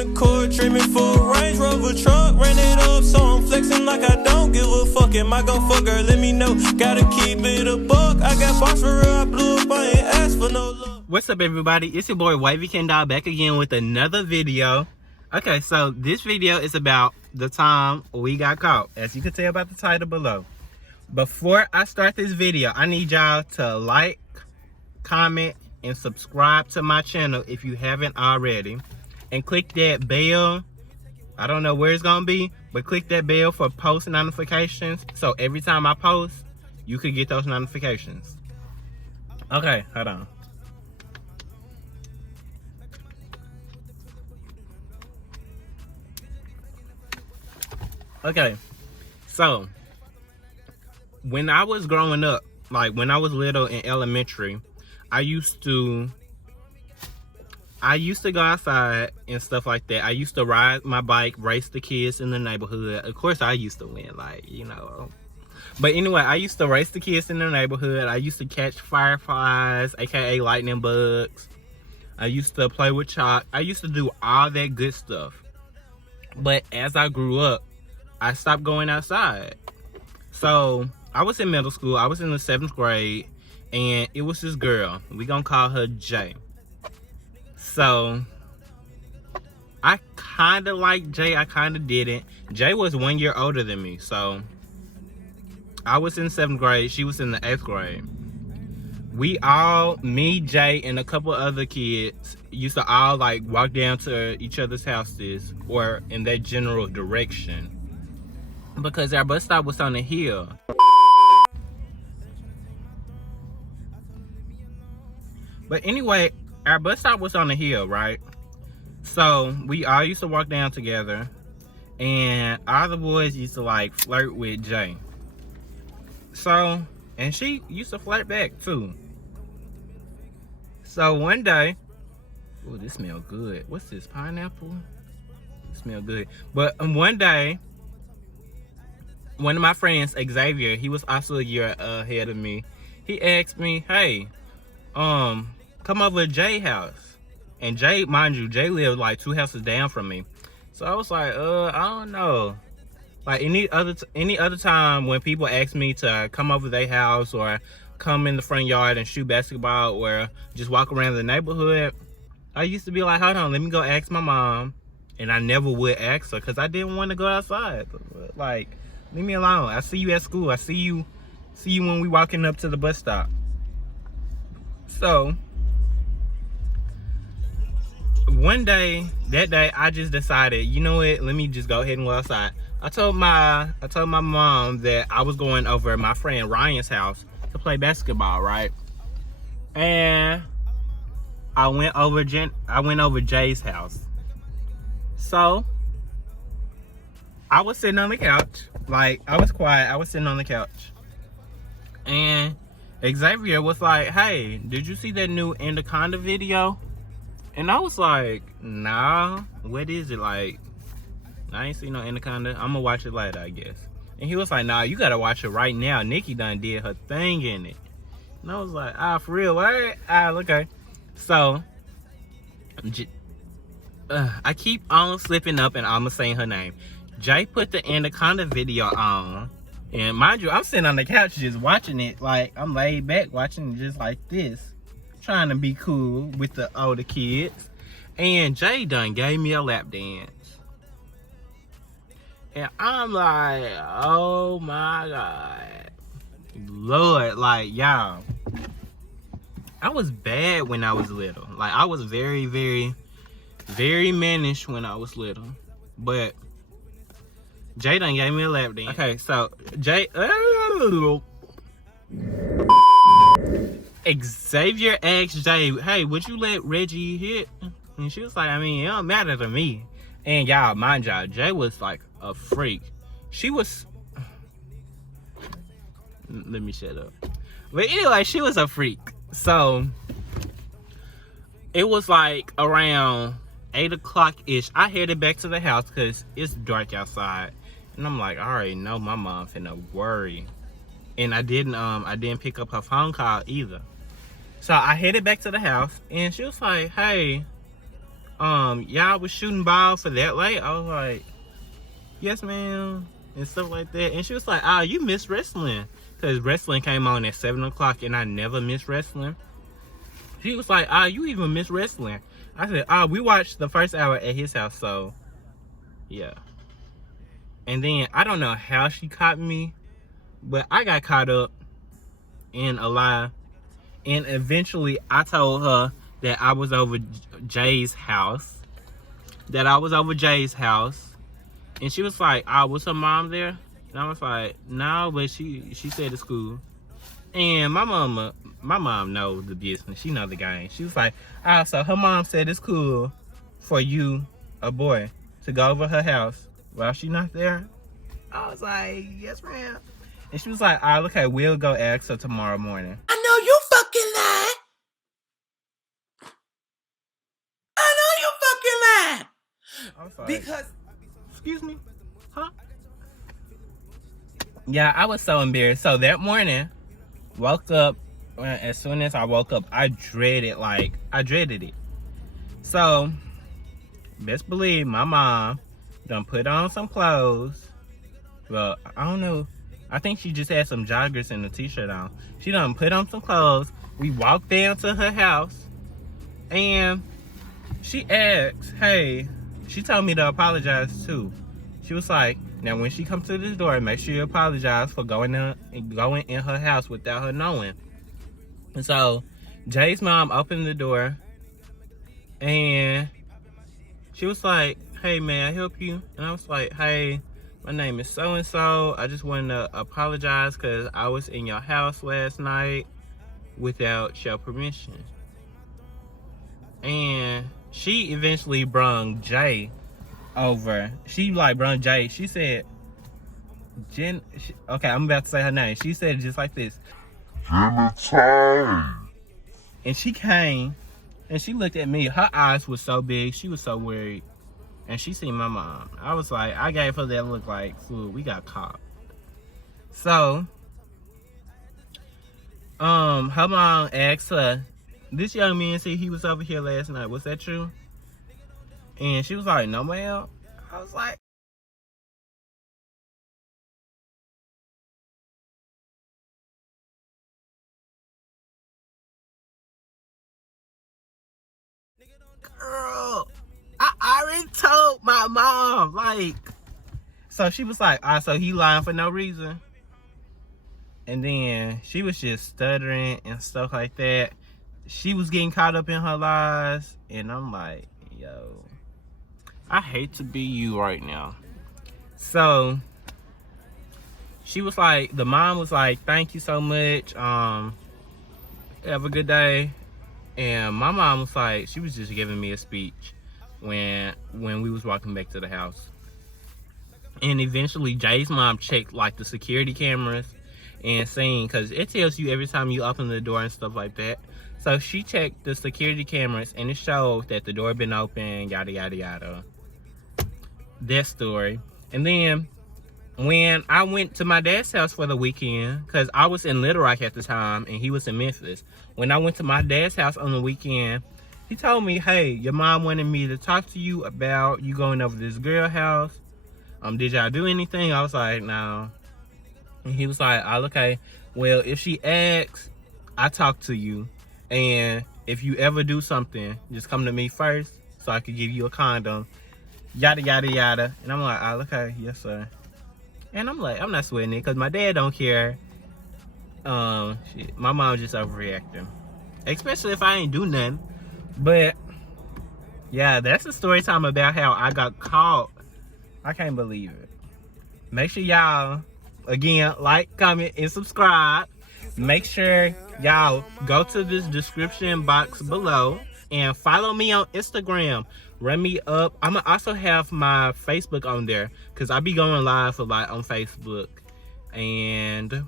in the court, trimming for a Range Rover truck. Ran it up, so I'm flexing like I don't give a fuck. Am I gon' fuck her? Let me know. Gotta keep it a buck. I got box for her, I blew up, I ain't asked for no love. What's up, everybody? It's your boy WavyKenDoll back again with another video. Okay, so this video is about the time we got caught, as you can tell by the title below. Before I start this video, I need y'all to like, comment, and subscribe to my channel if you haven't already. And click that bell. I don't know where it's gonna be, but click that bell for post notifications. So every time I post, you could get those notifications. Okay, hold on. Okay, so when I was growing up, like when I was little in elementary, I used to go outside and stuff like that. I used to ride my bike, race the kids in the neighborhood. Of course, I used to win, like, you know. But anyway, I used to race the kids in the neighborhood. I used to catch fireflies, aka lightning bugs. I used to play with chalk. I used to do all that good stuff. But as I grew up, I stopped going outside. So I was in middle school. I was in the 7th grade, and it was this girl. We gonna call her Jay. So I kind of liked Jay. I kind of didn't. Jay was 1 year older than me. So I was in 7th grade. She was in the 8th grade. We all, me, Jay, and a couple other kids, used to all like walk down to each other's houses or in that general direction, because our bus stop was on the hill. But anyway, our bus stop was on the hill, right? So we all used to walk down together, and all the boys used to like flirt with Jay. So, and she used to flirt back too. So one day, oh, this smells good. What's this, pineapple? It smells good. But one day, one of my friends, Xavier, he was also a year ahead of me. He asked me, hey, come over to Jay's house. And Jay, mind you, Jay lived like 2 houses down from me. So I was like, I don't know. Like any other time when people ask me to come over to their house or come in the front yard and shoot basketball or just walk around the neighborhood, I used to be like, hold on, let me go ask my mom. And I never would ask her because I didn't want to go outside. Like, leave me alone. I see you at school. I see you when we walking up to the bus stop. So one day, that day, I just decided, you know what, let me just go ahead and go outside. I told my mom that I was going over my friend Ryan's house to play basketball, right? And I went over Jay's house. So I was sitting on the couch. Like, I was quiet. I was sitting on the couch. And Xavier was like, hey, did you see that new Anaconda video? And I was like, nah, what is it? Like, I ain't seen no Anaconda. I'm gonna watch it later, I guess. And he was like, nah, you gotta watch it right now. Nikki done did her thing in it. And I was like, for real, what? Okay. So, I keep on slipping up and I'm saying her name. Jay put the Anaconda video on, and mind you, I'm sitting on the couch just watching it. Like, I'm laid back watching it just like this, trying to be cool with the older kids. And Jay done gave me a lap dance. And I'm like, oh my God. Lord, like, y'all, I was bad when I was little. Like, I was very, very, very mannish when I was little. But Jay done gave me a lap dance. Okay, so Jay, Xavier asked Jay, hey, would you let Reggie hit? And she was like, I mean, it don't matter to me. And y'all, mind y'all, Jay was like a freak. She was, let me shut up. But anyway, she was a freak. So it was like around 8 o'clock-ish. I headed back to the house because it's dark outside. And I'm like, I already know my mom finna worry. And I didn't pick up her phone call either. So I headed back to the house, and she was like, hey, y'all was shooting ball for that late? I was like, yes, ma'am, and stuff like that. And she was like, oh, you miss wrestling. Because wrestling came on at 7 o'clock, and I never miss wrestling. She was like, oh, you even miss wrestling. I said, oh, we watched the first hour at his house, so, yeah. And then, I don't know how she caught me, but I got caught up in a lie. And eventually, I told her that I was over Jay's house. And she was like, oh, was her mom there? And I was like, no, but she said it's cool. And my mom knows the business. She know the game. She was like, oh, so her mom said it's cool for you, a boy, to go over her house while she not there? I was like, yes, ma'am. And she was like, oh, okay, we'll go ask her tomorrow morning. I know you fucking lied. I know you fucking lied. I was like, Because, excuse me? Huh? Yeah, I was so embarrassed. So that morning, woke up, as soon as I woke up, I dreaded it. So, best believe my mom done put on some clothes. Well, I don't know. I think she just had some joggers and a t-shirt on. She done put on some clothes. We walked down to her house. And she asked, hey, she told me to apologize too. She was like, now when she comes to this door, make sure you apologize for going in her house without her knowing. And so Jay's mom opened the door and she was like, hey, may I help you? And I was like, hey, my name is so-and-so. I just wanted to apologize because I was in your house last night without your permission. And she eventually brung Jay over. She brung Jay. She said, okay, I'm about to say her name. She said it just like this. And she came and she looked at me. Her eyes were so big. She was so worried. And she seen my mom. I was like, I gave her that look like, fool, we got caught. So, her mom asked her, this young man said he was over here last night. Was that true? And she was like, no, ma'am. I was like, girl, I already told my mom. So she was like, so he lying for no reason. And then she was just stuttering and stuff like that. She was getting caught up in her lies. And I'm like, yo, I hate to be you right now. So she was like, the mom was like, thank you so much. Have a good day. And my mom was like, she was just giving me a speech when we was walking back to the house. And eventually Jay's mom checked the security cameras and seen, because it tells you every time you open the door and stuff like that. So she checked the security cameras and it showed that the door had been open, yada yada yada. That story. And then when I went to my dad's house for the weekend, because I was in Little Rock at the time and he was in Memphis. When I went to my dad's house on the weekend, he told me, hey, your mom wanted me to talk to you about you going over to this girl house. Did y'all do anything? I was like, no. And he was like, oh, okay. Well, if she asks, I talk to you. And if you ever do something, just come to me first so I could give you a condom. Yada, yada, yada. And I'm like, oh, okay, yes, sir. And I'm like, I'm not sweating it because my dad don't care. Shit, my mom just overreacting. Especially if I ain't do nothing. But, yeah, that's the story time about how I got caught. I can't believe it. Make sure y'all, again, like, comment, and subscribe. Make sure y'all go to this description box below and follow me on Instagram. Run me up. I'm gonna also have my Facebook on there because I be going live on Facebook. And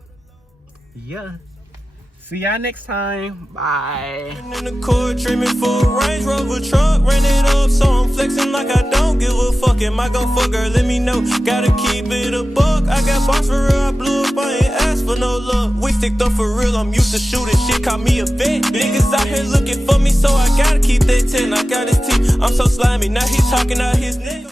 yeah, see y'all next time. Bye. In the court, dreaming for a Range Rover truck, ran it up, so I'm flexing like I don't give a fuck. Am I gon' fuck her? Let me know. Gotta keep it a buck. I got box for real, I blew up, I ain't asked for no love. We sticked up for real, I'm used to shooting shit, call me a vet. Niggas out here looking for me, so I gotta keep that 10. I got his teeth, I'm so slimy, now he talking out his neck.